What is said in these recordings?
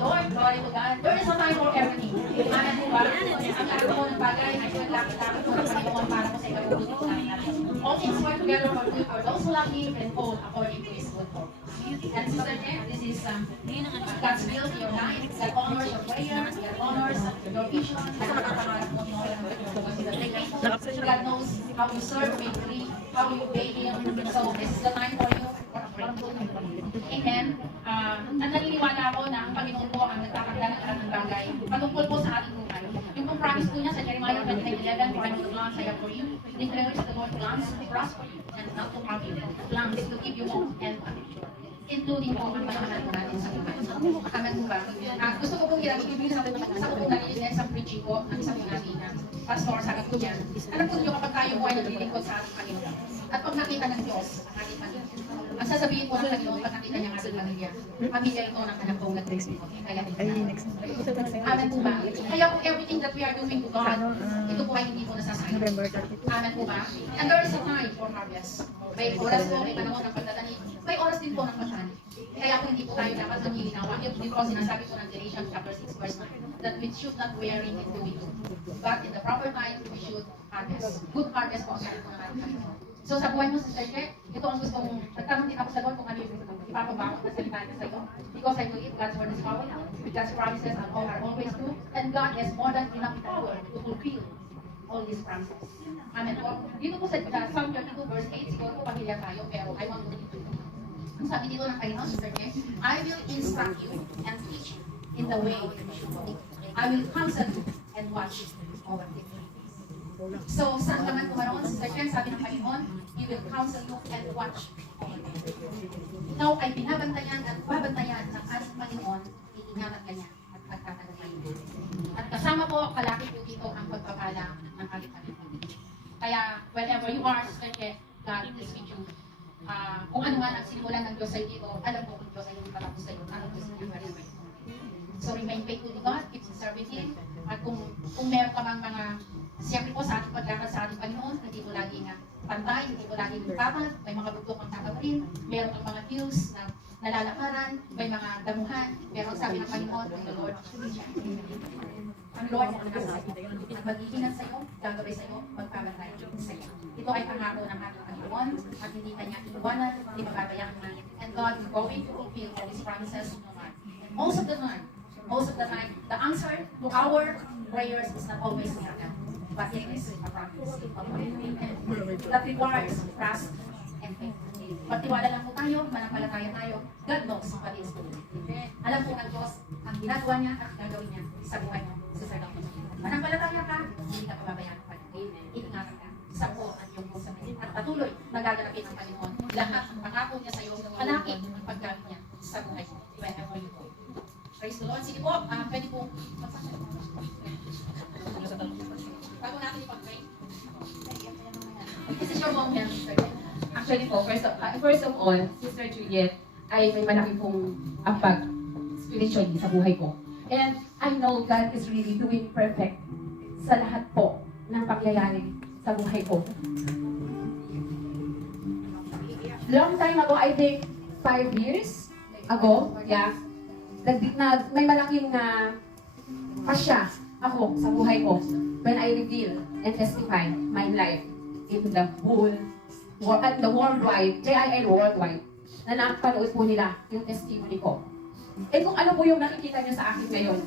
Lord. Glory to God. There is a time for everything. Amen po ba? Ang lahat po ng bagay ay lakit-lakit po ng Panginoon para po sa ipagbubuti po namin natin. All things work together for good for those who love Him and called according to His good purpose. And Sister Jen, this is God's will in your life. God honors your prayer. God honors your vision. Nakapangarap mo God knows how you serve faithfully, how you obey Him. So this is the time for you. Amen. At naniniwala ako na ang Panginoon po ang nagtatagda ng lahat ng bagay patungkol po sa ating buhay. Yung pong promise po niya sa Jeremiah 29:11, for I know the plans I have for you, declares the Lord, plans to prosper you and not to harm you, plans to give you hope and including po ang panahanan po natin sa buhay. Amen po ba? Gusto ko pong ibigay sa ko pong narinig sa preaching ko ng isang ating pastor, sabi ko niya, alam po niyo kapag tayo po ay naglilingkod sa ating Panginoon at pag nakita ng Diyos ang ating Panginoon, ang sasabihin po ng Panginoon pag nakita niya ang ating pamilya, pamilya ito ng anak ko na kaya amen po ba? Kaya po everything that we are doing to God, ito po ay hindi po nasasayang. Amen po ba? And there is a time for harvest. May oras po, may panahon ng pagtatanim. May oras din po ng pagtatanim. Kaya po hindi po tayo dapat maghihinawa. Yun din po sinasabi po ng Galatians chapter 6 verse 9 that we should not weary in doing good. But in the proper time, we should harvest. Good harvest po sa po ng ating Panginoon. So sa buhay mo, Sister Che, ito ang gusto mong, nagtanong din ako sa Lord kung ano yung ipapabakot na salita niya sa iyo. Because I believe God's word is powerful, God's promises are always true, and God has more than enough power to fulfill all these promises. Amen po. Dito po sa Psalm 32 verse 8, siguro po pamilya tayo, pero I want to read to you. Ang sabi dito ng Panginoon, Sister Che, I will instruct you and teach you in the way you should go. I will counsel you and watch over you. So, saan ka man kumaroon, Sister Chen, sabi ng Panginoon, He will counsel you and watch over you. Ikaw ay binabantayan at babantayan ng ating Panginoon, iingatan ka niya at pagtatagalan niya. At kasama po, kalaki po dito ang pagpapala ng ating Panginoon. Kaya, wherever you are, Sister Chen, God is with you. Kung ano man ang sinimulan ng Diyos sa dito, alam po kung Diyos ay hindi patapos sa iyo, alam Diyos ay hindi. So, remain faithful to God, keep serving Him. At kung meron ka mang mga siyempre po sa ating pagkakal sa ating Panginoon, hindi po laging pantay, hindi po laging papat, may mga bugtong ang tatawin, meron ang mga views na nalalakaran, may mga damuhan, pero sabi ng Panginoon, the Lord, ang Lord ang mag-iingat sa iyo, gagawin sa iyo, magpapatay sa iyo. Ito ay pangako ng ating Panginoon, at hindi kanya iiwanan, hindi mababayaan natin. And God is going to fulfill all His promises no matter. Most of the time, the answer to our prayers is not always miracle. But it is a promise that requires trust and faith. Magtiwala lang po tayo, manampalataya tayo. God knows what is good. Alam po ng Diyos ang ginagawa niya at gagawin niya sa buhay mo, sa sarili mo. Manampalataya ka, hindi ka pababayaan pa. Iingatan ka sa po at yung sa mga. At patuloy na gaganapin ng Panginoon. Lahat ng pangako niya sa iyo, malaki ang paggamit niya sa buhay mo. Wherever you go. Praise the Lord. Sige po, pwede po. Bago natin ipag-pray. This is your moment, Sister. Actually po, first of all, Sister Juliet ay may malaki pong apag spiritually sa buhay ko. And I know God is really doing perfect sa lahat po ng pangyayari sa buhay ko. Long time ago, I think 5 years ago, yeah, may malaking pasya ako sa buhay ko when I reveal and testify my life into the whole world, at the worldwide, JIL worldwide, na napanood po nila yung testimony ko. Eh kung ano po yung nakikita niyo sa akin ngayon,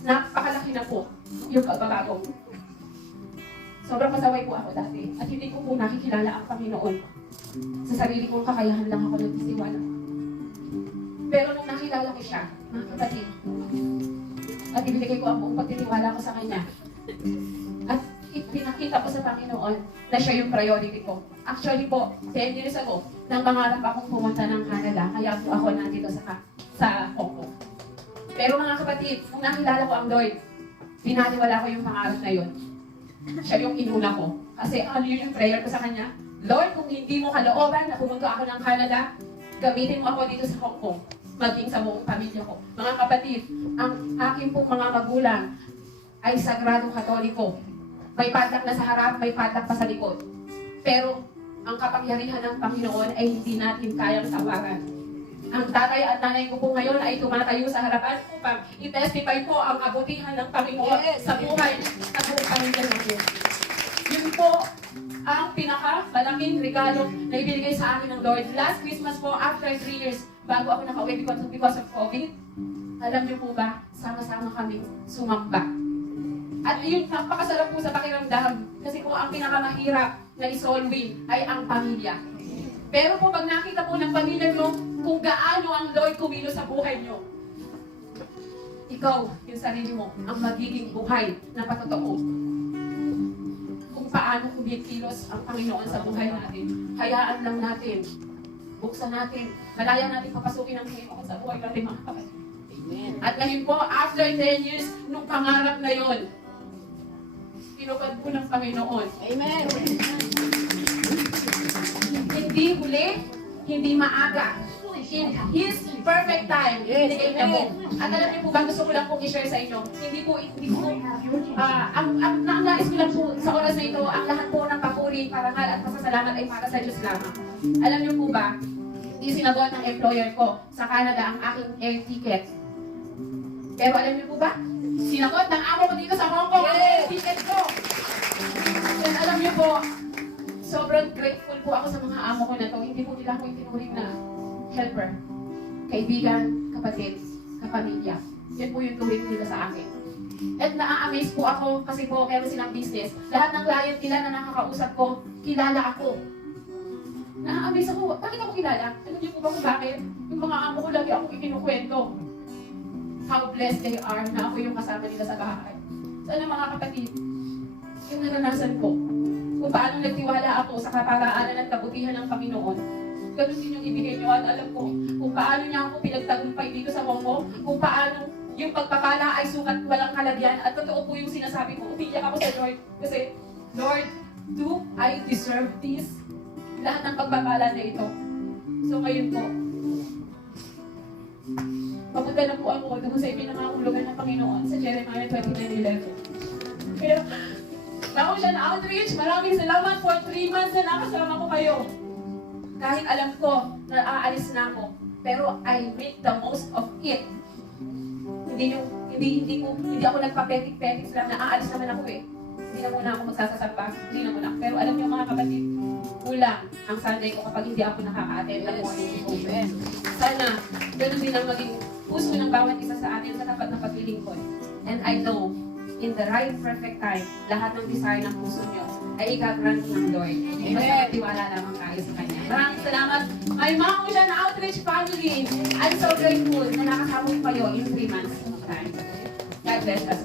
napakalaki na po yung pagbabago. Sobrang pasaway po ako dati at hindi ko po nakikilala ang Panginoon. Sa sarili kong kakayahan lang ako nagtitiwala. Pero nung nakilala ko siya, mga kapatid, at ibinigay ko ang buong pagtitiwala ko sa Kanya, at pinakita ko sa Panginoon na siya yung priority ko. Actually po, 10 years ago, nang pangarap akong pumunta ng Canada, kaya po ako nandito sa Hong Kong. Pero mga kapatid, nung nakilala ko ang Lord, pinaniwala ko yung pangarap na yun. Siya yung inuna ko. Kasi ano yun yung prayer ko sa Kanya? Lord, kung hindi mo kalooban na pumunta ako ng Canada, gamitin mo ako dito sa Hong Kong, maging sa buong pamilya ko. Mga kapatid, ang aking pong mga magulang ay sagradong katoliko. May patak na sa harap, may patak pa sa likod. Pero ang kapangyarihan ng Panginoon ay hindi natin kayang tawaran. Ang tatay at nanay ko po ngayon ay tumatayo sa harapan upang i-testify po ang kabutihan ng Panginoon sa buhay at buong pamilya natin. Yun po ang pinakamalaking regalo na ibinigay sa akin ng Lord. Last Christmas po, after 3 years, bago ako nakauwi because of COVID, alam niyo po ba, sama-sama kami sumamba. At yun, napakasarap po sa pakiramdam kasi po ang pinakamahirap na isolving ay ang pamilya. Pero po pag nakita po ng pamilya nyo kung gaano ang Lord kumilos sa buhay nyo, ikaw, yung sarili mo, ang magiging buhay na patotoo. Kung paano kumikilos ang Panginoon sa buhay natin, hayaan lang natin, buksan natin, malaya natin papasukin ang Panginoon sa buhay natin mga kapatid. At ngayon po, after 10 years, nung pangarap na yon, tinupad po ng Panginoon. Amen. Hindi huli, hindi maaga. In His perfect time, binigay niya po. At alam niyo po ba, gusto ko lang pong i-share sa inyo, hindi po, ang nais ko lang po sa oras na ito, ang lahat po ng papuri, parangal at pasasalamat ay para sa Diyos lamang. Alam niyo po ba, isinagot ng employer ko sa Canada ang aking air ticket. Pero alam niyo po ba, sinagot ng amo ko dito sa Hong Kong ang air ticket ko. And alam niyo po, sobrang grateful po ako sa mga amo ko na to. Hindi po nila ako itinuring na helper, kaibigan, kapatid, kapamilya. Yan po yung turing nila sa akin. At na-amaze po ako kasi po meron silang business. Lahat ng client nila na nakakausap ko, kilala ako. Na-amaze ako. Bakit ako kilala? Alam niyo po ba kung bakit? Yung mga amo ko lagi ako ikinukwento. How blessed they are na ako yung kasama nila sa bahay. Sana mga kapatid, yung naranasan ko, kung paano nagtiwala ako sa kaparaanan at kabutihan ng Panginoon, ganun din yung ibigay niyo at alam ko kung paano niya ako pinagtagumpay dito sa Hong Kong, kung paano yung pagpapala ay sukat walang kalagyan at totoo po yung sinasabi ko, umiyak ako sa Lord kasi, Lord, do I deserve this? Lahat ng pagpapala na ito. So ngayon po, papunta na po ako doon sa ipinangangulugan ng Panginoon sa Jeremiah 29:11. Pero, Now siya na outreach. Maraming salamat for 3 months na nakasama ko kayo. Kahit alam ko na aalis na ako, pero I make the most of it. Hindi ako nagpapetik-petik lang na aalis naman ako eh. Hindi na muna ako magsasasamba. Hindi na muna. Pero alam niyo mga kapatid, kulang ang Sunday ko kapag hindi ako nakaka-attend ng morning devotion. Sana, ganun din ang maging puso ng bawat isa sa atin sa tapat na paglilingkod. And I know, in the right perfect time, lahat ng desire ng puso nyo ay ika-grant ng Lord. Basta tiwala lamang kayo sa Kanya. Maraming salamat. May mga siya na outreach family. I'm so grateful na nakasama ko kayo in 3 months of time. God bless us.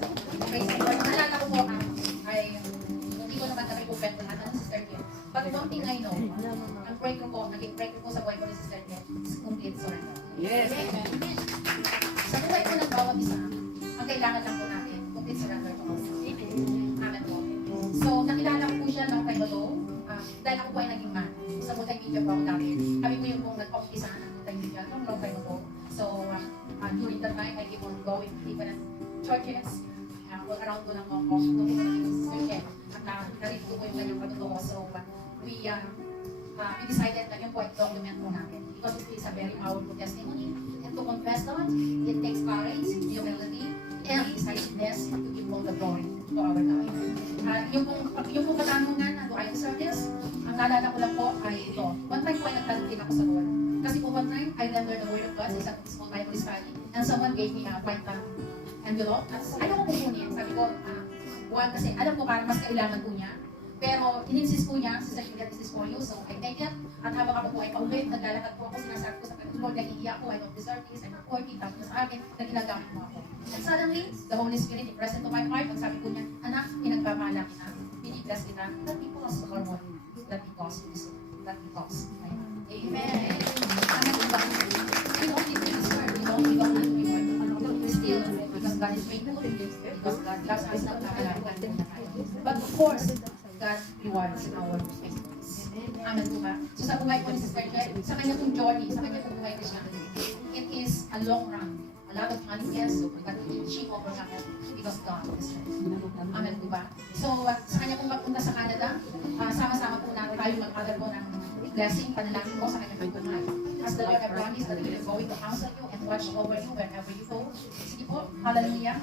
Okay, so naalala ko po ay hindi ko naman kami kwento lahat ng Sister Kim. But one thing I know, ang breakthrough ko, naging breakthrough ko sa buhay ko ni Sister Kim is complete surrender. Yes. Sa buhay ko ng bawat isa, ang kailangan lang po natin, complete surrender to us. Amen po. So, nakilala ko po siya long time ago. Dahil ako po ay naging man. Sa multimedia po ako dati. Kami po yung pong nag-umpisa ng multimedia long time ago. So, during that time, I keep on going to different churches. All around po ng Hong Kong. Doon po naging Sister Jen. At narinig ko po yung kanyang patutoo. So, we decided na yun po ay document po natin. Because it is a very powerful testimony. And to confess that, it takes courage, humility, and decisiveness to give all the glory to our God. Yung pong katanungan, do I deserve this? Ang naalala ko lang po ay ito. One time po ay nagtanong din ako sa Lord. Kasi po one time, I rendered the word of God sa isang small Bible study. And someone gave me a white envelope. Ayaw ko po kunin. Sabi ko, buwan kasi alam ko parang mas kailangan po niya. Pero in-insist po niya, Sister Julia, this is for you. So I take it. At habang ako po ay pauwi, naglalakad po ako, sinasabi ko sa kanya, Lord, nahihiya ko, I don't deserve this, I'm not worthy, tapos na sa akin, na ginagamit mo ako. And suddenly, the Holy Spirit is present to my heart. Ang sabi po niya, anak, pinagpapala kita, piniglas kita, not because of hormone, not because of this, not because. Amen. Amen. We don't need to deserve, we don't need to reward. We still, because God is faithful, because God loves us, not but of course, God rewards our faithfulness. Amen po ba? So sa buhay ko ni Sister Jen, sa kanya pong journey, sa kanya pong buhay ko siya, it is a long run. A lot of challenges, but she overcome it because God is there. Amen po ba? So sa kanya pong magpunta sa Canada, sama-sama po natin tayo mag-other po ng blessing, panalangin ko sa kanya pong buhay. as the Lord has promised that He is going to counsel you and watch over you wherever you go. Sige po, hallelujah.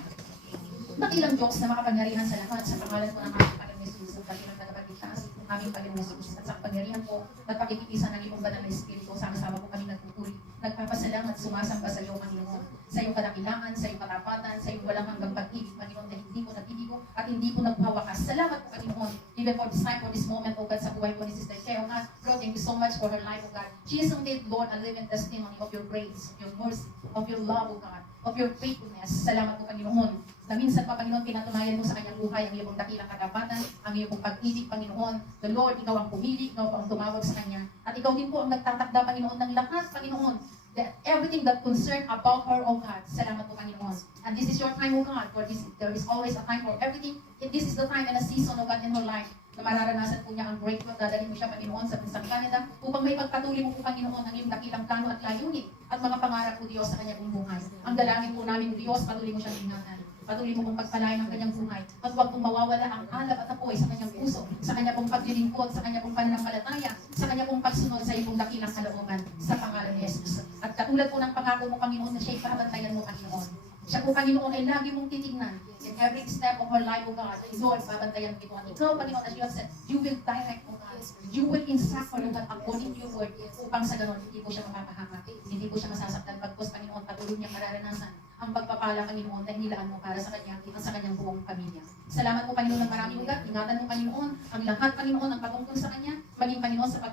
Dakilang Diyos na makapangyarihan sa lahat sa pangalan po ng aming Panginoon Jesus, ang dakilang tagapagligtas, aming Panginoon Jesus, at sa kapangyarihan po at pakikitisan ng iyong banal na Espiritu, sama-sama po kami nagpupuri, nagpapasalamat, sumasamba sa iyo, Panginoon, sa iyong kadakilangan, sa iyong katapatan, sa iyong walang hanggang pag-ibig, Panginoon, na hindi po natibigo at hindi po nagpawakas. Salamat po, Panginoon, even for this time, for this moment, O God, sa buhay po ni Sister Kay, O God, Lord, thank you so much for her life, O God. She is indeed, Lord, a living testimony of your grace, of your mercy, of your love, O God, of your faithfulness. Salamat po, Panginoon, na minsan pa, Panginoon, pinatunayan mo sa kanyang buhay ang iyong dakilang katapatan, ang iyong pag-ibig, Panginoon. The Lord, ikaw ang pumili, ikaw po ang tumawag sa kanya. At ikaw din po ang nagtatakda, Panginoon, ng lahat, Panginoon, that everything that concern about her, O God. Salamat po, Panginoon. And this is your time, O God, for this, there is always a time for everything. And this is the time and a season, O God, in her life, na mararanasan po niya ang breakthrough. Dadalhin mo siya, Panginoon, sa bansang Canada, upang may pagpatuloy mo po, Panginoon, ang iyong dakilang plano at layunin at mga pangarap po, Diyos, sa kanyang buhay. Ang dalangin po namin, Diyos, patuloy mo siyang ingatan. Patuloy mo pong pagpalain ang kanyang buhay. At huwag pong mawawala ang alab at apoy sa kanyang puso, sa kanya pong paglilingkod, sa kanya pong pananampalataya, sa kanya pong pagsunod sa iyong dakilang kalooban, sa pangalan ni Jesus. At katulad po ng pangako mo, Panginoon, na siya'y pahabantayan mo, Panginoon. Siya po, Panginoon, ay lagi mong titignan in every step of her life, O God. Lord, babantayan mo ito. Ikaw, Panginoon, as you have said, you will direct, O God. You will instruct, Panginoon, according to your word, upang sa ganon, hindi po siya mapapahama, hindi po siya masasaktan, pagkos, Panginoon, patuloy niyang mararanasan ang pagpapala, Panginoon, na inilaan mo para sa kanya at sa kanyang buong pamilya. Salamat po, Panginoon, ng maraming ugat. Ingatan mo, Panginoon, ang lahat, Panginoon, ang patungkol sa kanya, maging, Panginoon, sa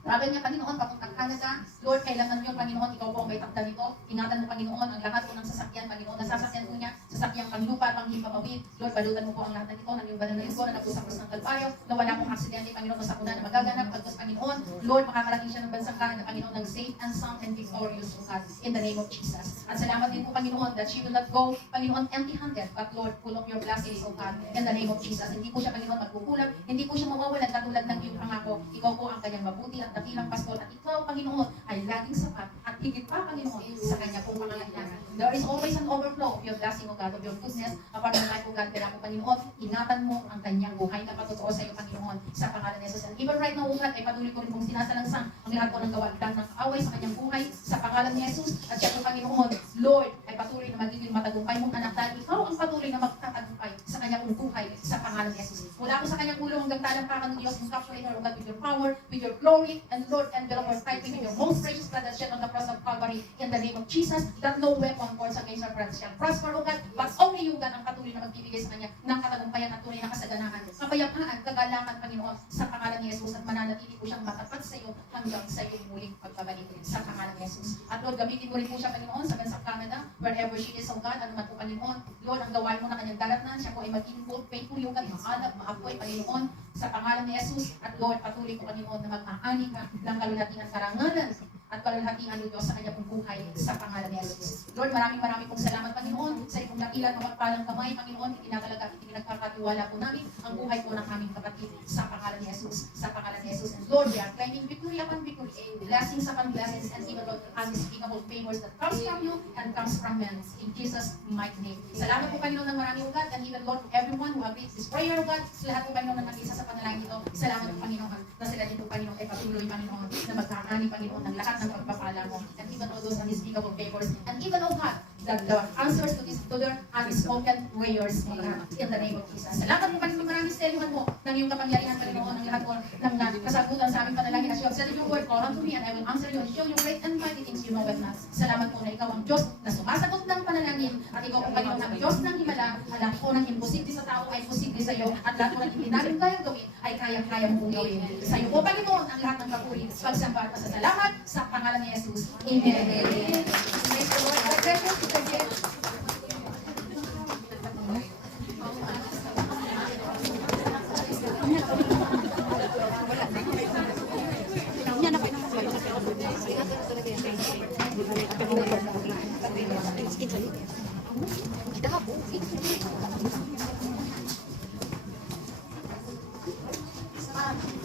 travel niya, Panginoon, papuntang Canada. Lord, kailangan niyo, Panginoon, ikaw po ang may takda nito. Ingatan mo, Panginoon, ang lahat po ng sasakyan, Panginoon, nasasakyan po niya, sasakyang panglupa, panghimpapawid. Lord, balutan mo po ang lahat nito, ng iyong banal na yugo na nagusang-us ng Kalbaryo, na wala pong aksidente, Panginoon, o sakuna na magaganap, pagkos, Panginoon. Lord, makakarating siya ng bansang Canada, Panginoon, ng safe and sound and victorious, O God, in the name of Jesus. At salamat din po, Panginoon, that she will not go, Panginoon, empty-handed, but Lord, full of your blessings, O God, in the name of Jesus. Hindi po siya, Panginoon, magkukulang, hindi po siya mawawalan katulad ng iyong pangako. Ikaw po ang kanyang mabuti at dakilang pastor, at ikaw, Panginoon, ay laging sapat at higit pa, Panginoon, sa kanya pong pangangailangan. There is always an overflow of your blessing, O God, of your goodness, upon the life, O God, kaya po, Panginoon, ingatan mo ang kanyang buhay na patotoo sa iyo, Panginoon, sa pangalan ni Jesus. And even right now, O God, ay patuloy ko rin pong sinasalangsang ang lahat po ng gawain ng away sa kanyang buhay, sa pangalan ni Jesus. At siya po, Panginoon, Lord, ay patuloy na magiging matagumpay mong anak dahil ikaw ang patuloy na magtatagumpay sa kanyang buhay, sa pangalan ni Jesus. Mula po sa kanyang ulo hanggang talampakan ng Diyos, encapsulate her, O God, with your power, with your glory, and Lord, and below her type with your most precious blood that shed on the cross of Calvary, in the name of Jesus, that no weapon formed against her friends shall prosper, O God, but only you, God, ang patuloy na magbibigay sa kanya ng katagumpayan at tunay na kasaganahan, kapayapaan, kagalakan, Panginoon, sa pangalan ni Jesus, at mananatili po siyang matapat sa iyo hanggang sa iyong muling pagbabalik sa pangalan ni Jesus. At Lord, gamitin mo rin po siya, Panginoon, sa bansang Canada, wherever she is, O God, ano man po, Panginoon, Lord, ang gawain mo na kanyang daratnan, siya po ay magiging faithful, O God, maalap, maapoy, Panginoon, sa pangalan ni Jesus. At Lord, patuloy po, Panginoon, na mag-aani ka ng kalulatian karangalan at kalulhatian ng Diyos sa kanya pong buhay sa pangalan ni Jesus. Lord, maraming pong salamat, Panginoon, sa iyong dakilan ng magpalang kamay, Panginoon, itinatalaga at itinagkakatiwala po namin ang buhay po ng aming kapatid sa pangalan ni Jesus, sa pangalan ni Jesus. And Lord, we are claiming victory upon victory, blessings upon blessings, and even Lord, unspeakable favors that comes from you and comes from men. In Jesus' mighty name. Salamat po, Panginoon, ng maraming ugat, and even Lord, everyone who agrees this prayer, O God, sa lahat po, Panginoon, na nag-isa sa panalangin ito. Salamat po, Panginoon, na sila din po, Panginoon, ay patuloy, Panginoon, na magkakaani, Panginoon, ng lahat ng pagpapala mo, and even all those unspeakable favors, and even, O God, that the answers to their unspoken prayers, O God, in the name of Jesus. Salamat po, Panginoon, maraming selyuhan mo ng iyong kapangyarihan, Panginoon, ng lahat po ng kasagutan sa aming panalangin. As you have said in your word, call unto me, and I will answer you and show you great and mighty things you know but not. Salamat po na ikaw ang Diyos na sumasagot ng panalangin, at ikaw ang Panginoon ang Diyos ng himala. Lahat po ng imposible sa tao ay posible sa iyo, at lahat po ng hindi namin kayang gawin ay kayang-kaya mong gawin. Sa iyo po, Panginoon, ang lahat ng papuri, pagsamba at pasasalamat sa pangalan ni Jesus. Amen. Praise the Lord. God bless you.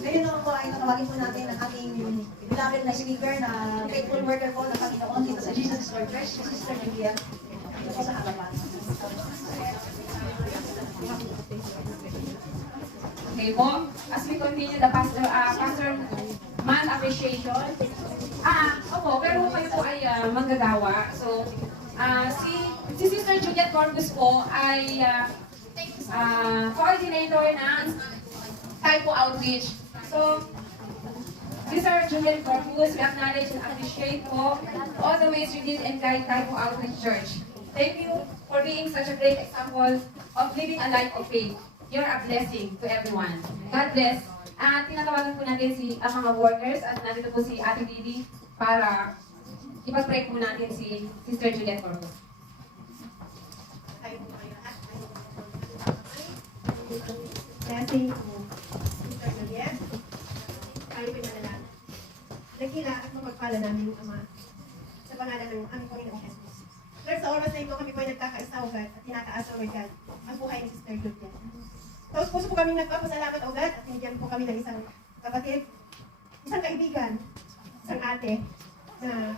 Ngayon naman po ay tatawagin po natin ang ating beloved na speaker na faithful worker po ng Panginoon dito sa Jesus Lord Church, si Sister Julia. Ito po sa harapan. Okay po, as we continue the pastor man appreciation, Opo, pero kayo po ay manggagawa. So, si Sister Juliet Corpus po ay coordinator ng Typo Outreach. So, Sister Juliet Corpus, we acknowledge and appreciate po all the ways you did and guide Typo Outreach Church. Thank you for being such a great example of living a life of faith. You're a blessing to everyone. God bless. At tinatawagan po natin ang mga workers at nandito po si Ate Bibi para ipag-pray po natin si Sister Juliet Corpus. Blessing po, Sister Juliet. Tayo po'y manalangin. Nagkila at mapagpala namin yung Ama sa pangalan ng aming Panginoong Jesus. Lord, sa oras na ito kami po'y nagkakaisa, O God, at tinataas, O God, ang buhay ni Sister Juliet. Tapos puso po kami nagpapasalamat, O God, at binigyan po kami ng isang kapatid, isang kaibigan, isang ate, na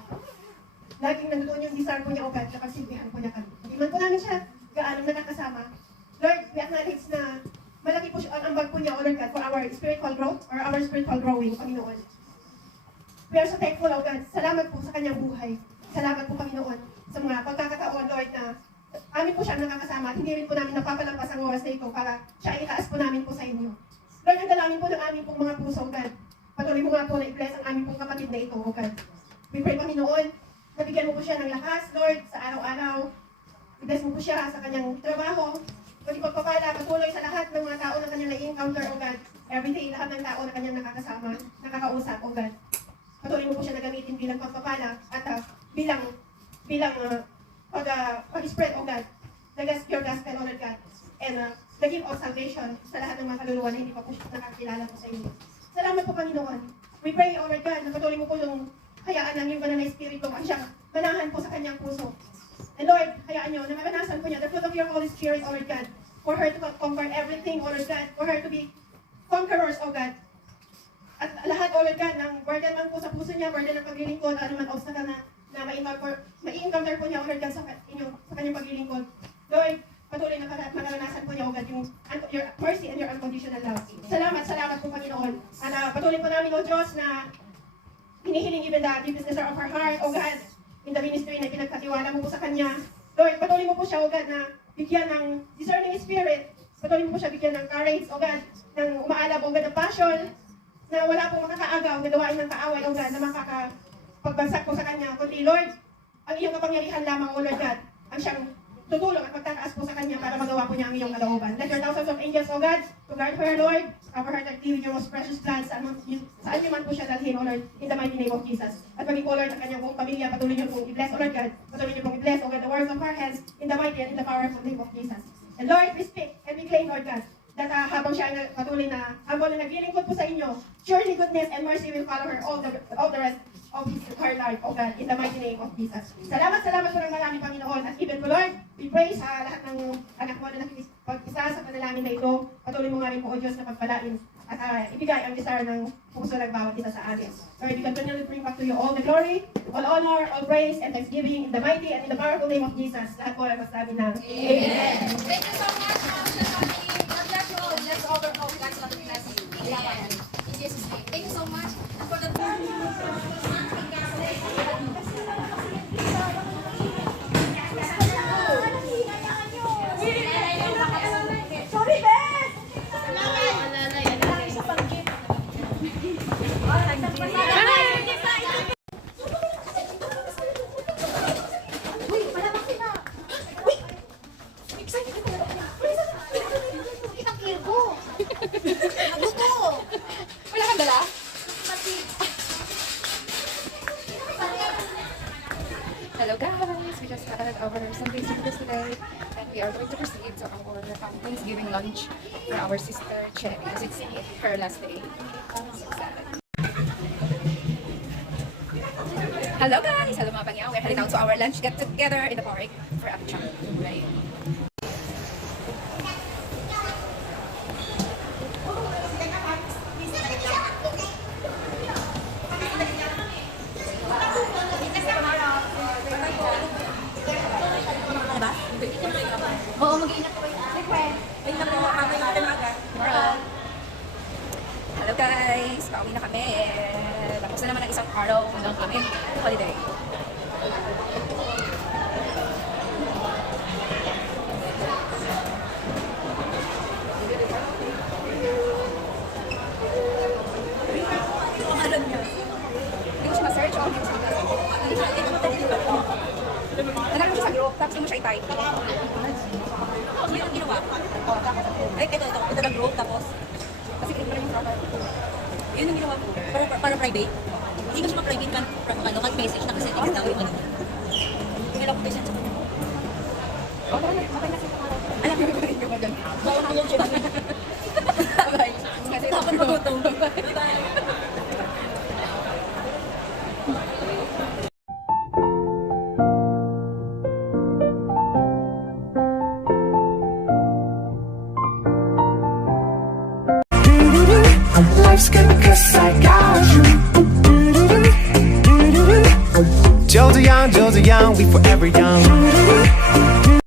laging nandoon yung desire po niya, O God, kapag silbihan po niya kami. Hindi man po namin siya gaano nakakasama. Lord, we acknowledge na malaki po ang ambag po niya, O Lord God, for our spiritual growth or our spiritual growing, Panginoon. We are so thankful, O God. Salamat po sa kanyang buhay. Salamat po, Panginoon, sa mga pagkakataon, Lord, na amin po siya nakakasama at hindi rin po namin napapalampas ang oras na ito para siya ay itaas po namin po sa inyo. Lord, ang dalangin po ng aming pong mga puso, O God. Patuloy mo nga po na i-bless ang aming pong kapatid na ito, O God. We pray, Panginoon, nabigyan mo po siya ng lakas, Lord, sa araw-araw. I-bless mo po siya sa kanyang trabaho. Pati pagpapala, patuloy sa lahat ng mga tao na kanyang na-encounter, O God. Every day, lahat ng tao na kanyang nakakasama, nakakausap, O God. Patuloy mo po siya na gamitin bilang pagpapala at bilang pag-spread, O God, your gospel, O Lord God, and the gift of salvation sa lahat ng mga kaluluwa na hindi pa po nakakilala po sa inyo. Salamat po, Panginoon. We pray, O Lord God, na patuloy mo po yung hayaan ng yung banal na espiritu at siyang manahan po sa kanyang puso. And Lord, hayaan nyo na maranasan po niya the fruit of your Holy Spirit, O Lord God, for her to conquer everything, O Lord God, for her to be conquerors, O God. At lahat, O Lord God, ng burden man po sa puso niya, burden ng paglilingkod, ano man obstacle na ma-encounter po niya, O Lord God, sa kanyang paglilingkod. Lord, patuloy na maranasan po niya, O God, your mercy and your unconditional love. Salamat po, Panginoon. At patuloy po namin, O Diyos, na hinihiling even the deepest desire of her heart, O God, in the ministry na pinagkatiwala mo po sa kanya. Lord, patuloy mo po siya, O God, na bigyan ng discerning spirit. Patuloy mo po siya bigyan ng courage, O God, ng umaalab, O God, ng passion, na wala pong makakaagaw na gawain ng kaaway, O God, na makakapagbagsak po sa kanya. Kundi, Lord, ang iyong kapangyarihan lamang, O Lord God, ang siyang tutulong at magtataas po sa kanya para magawa po niya ang iyong kalooban. Let your thousands of angels, O God, to guard her, Lord, cover her with your most precious blood, saan niyo man po siya dalhin, O Lord, in the mighty name of Jesus. At maging po, Lord, ang kanyang buong pamilya, patuloy niyo pong i-bless, O Lord God, patuloy niyo pong i-bless, O God, the works of her hands, in the mighty and in the powerful name of Jesus. And Lord, we speak and we claim, Lord God, that habang siya ay patuloy na habang naglilingkod po sa inyo, surely goodness and mercy will follow her all the rest of her life, O God, in the mighty name of Jesus. Salamat po ng maraming, Panginoon. At even po, Lord, we pray sa lahat ng anak mo na nakikipag-isa sa panalangin na ito. Patuloy mo nga rin po, O Diyos, na pagpalain at ibigay ang desire ng puso ng bawat isa sa atin. Lord, we continually bring back to you all the glory, all honor, all praise, and thanksgiving in the mighty and in the powerful name of Jesus. Lahat po ay masabi na, Amen. Thank you so much, Ma'am Shazali. God bless you all. Let's overflow. God's love and blessing. Amen. In Jesus' name. Thank you so much. And for the Sorry, Beth! Uy, malamang sila! Uy! Excited ka talaga! Itang kirko! Ano to? Wala kang dala? Hello guys! We just had our Sunday service today and we are going to proceed to our Thanksgiving lunch for our sister Che because it's her last day. So sad. Hello guys! Hello mga pangyaw! We're heading out to our lunch get together in the park for a chat. Right? Oo, mag-iingat ko kayo. Tingnan mo, mamaya natin agad. Hello guys! Pauwi na kami! Tapos na naman ang isang araw ng aming holiday. Hindi ko siya ma-search o hindi ko siya nalagay mo siya sa group, tapos hindi mo siya i-type. Yun ang ginawa ko. Ay, ito na group, tapos kasi click mo lang yung profile. Yun ang ginawa ko. Para private. Hindi ko siya ma-private kan message na kasi text daw yung ano. Tingnan ko siya sa kanya. Okay na siya. Alam mo ko rin yung maganda. Bawang ang yung siya. Bye. Kasi dapat magutom. Bye. Life's good 'cause I got you. Joe DeYoung, we forever young.